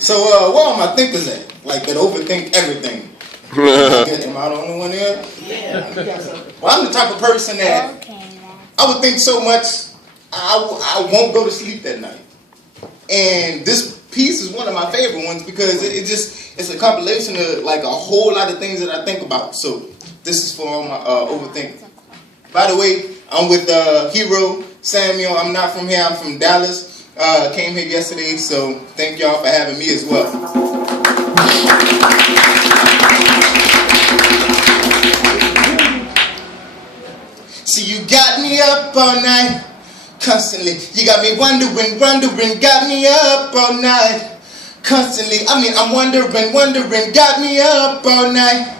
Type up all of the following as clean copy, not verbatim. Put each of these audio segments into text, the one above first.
So, where are my thinkers at? Like, that overthink everything. Am I the only one there? Yeah. Well, I'm the type of person that I would think so much, I won't go to sleep that night. And this piece is one of my favorite ones because it's a compilation of like a whole lot of things that I think about. So, this is for all my overthinking. By the way, I'm with Hero Samuel. I'm not from here. I'm from Dallas. Came here yesterday, so thank y'all for having me as well. See, you got me up all night, constantly. You got me wondering, got me up all night, constantly. I'm wondering, got me up all night,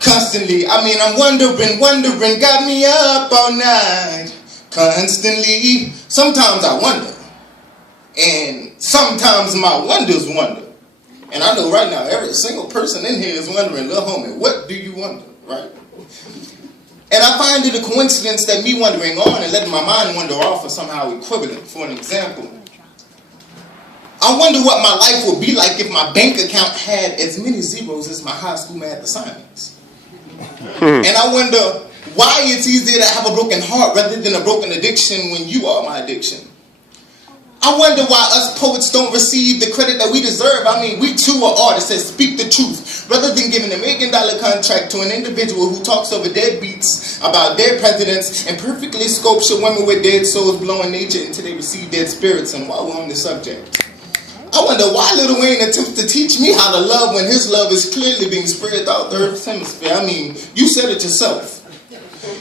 constantly. I'm wondering, got me up all night, constantly. Sometimes I wonder. And sometimes my wonders wonder. And I know right now every single person in here is wondering, little homie, what do you wonder, right? And I find it a coincidence that me wondering on and letting my mind wander off are somehow equivalent. For an example, I wonder what my life would be like if my bank account had as many zeros as my high school math assignments. And I wonder why it's easier to have a broken heart rather than a broken addiction when you are my addiction. I wonder why us poets don't receive the credit that we deserve. We too are artists that speak the truth rather than giving $1 million contract to an individual who talks over dead beats about dead presidents and perfectly sculpture women with dead souls blowing nature until they receive dead spirits. And while we're on the subject, I wonder why Lil Wayne attempts to teach me how to love when his love is clearly being spread out the Earth's hemisphere. You said it yourself.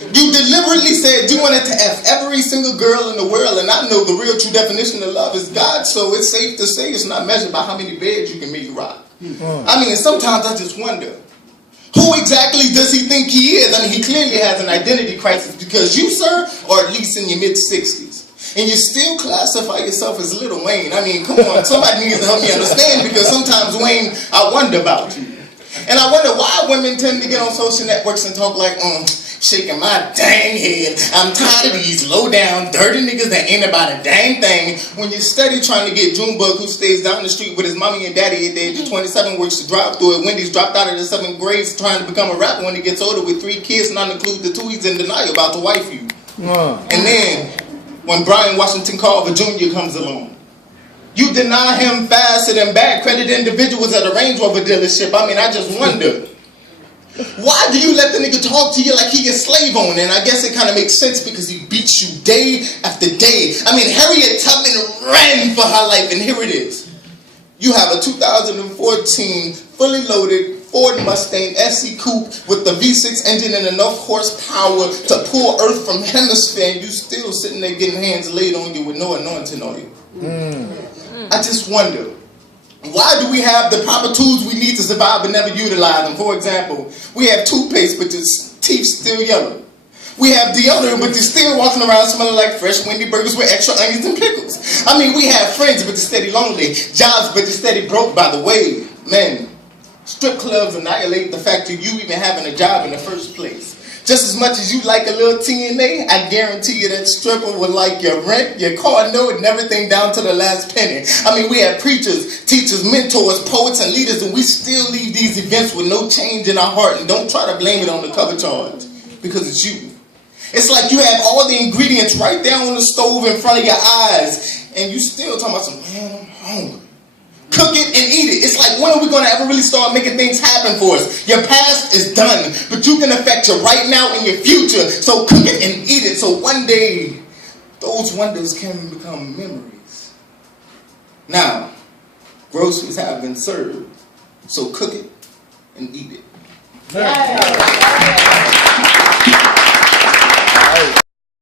You deliberately said you wanted to F every single girl in the world, and I know the real true definition of love is God, so it's safe to say it's not measured by how many beds you can make rock. And sometimes I just wonder, who exactly does he think he is? He clearly has an identity crisis because you, sir, are at least in your mid-60s. And you still classify yourself as Lil Wayne. Come on, somebody needs to help me understand because sometimes, Wayne, I wonder about you. And I wonder why women tend to get on social networks and talk like, shaking my dang head. I'm tired of these low-down, dirty niggas that ain't about a dang thing. When you're steady trying to get Junebug, who stays down the street with his mommy and daddy at the age of 27, works to drive through it. Wendy's dropped out of the 7th grade trying to become a rapper when he gets older with 3 kids, not include the 2 he's in denial about to wife you. And then, when Brian Washington Carver Jr. comes along, you deny him faster than bad credit individuals at a Range Rover dealership. I just wonder, why do you let the nigga talk to you like he a slave owner? And I guess it kind of makes sense because he beats you day after day. Harriet Tubman ran for her life, and here it is. You have a 2014 fully loaded Ford Mustang SE Coupe with the V6 engine and enough horsepower to pull Earth from hemisphere, and you still sitting there getting hands laid on you with no anointing on you. I just wonder, why do we have the proper tools we need to survive but never utilize them? For example, we have toothpaste but your teeth still yellow. We have deodorant but you're still walking around smelling like fresh Wendy burgers with extra onions and pickles. We have friends but you're steady lonely. Jobs but you're steady broke, by the way. Men, strip clubs annihilate the fact of you even having a job in the first place. Just as much as you like a little TNA, I guarantee you that stripper would like your rent, your car note, and everything down to the last penny. We have preachers, teachers, mentors, poets, and leaders, and we still leave these events with no change in our heart. And don't try to blame it on the cover charge, because it's you. It's like you have all the ingredients right there on the stove in front of your eyes, and you still talking about man, I'm hungry. Cook it and eat it. It's like, when are we going to ever really start making things happen for us? Your past is done, but you can affect your right now and your future. So cook it and eat it. So one day, those wonders can become memories. Now, groceries have been served. So cook it and eat it. Yeah.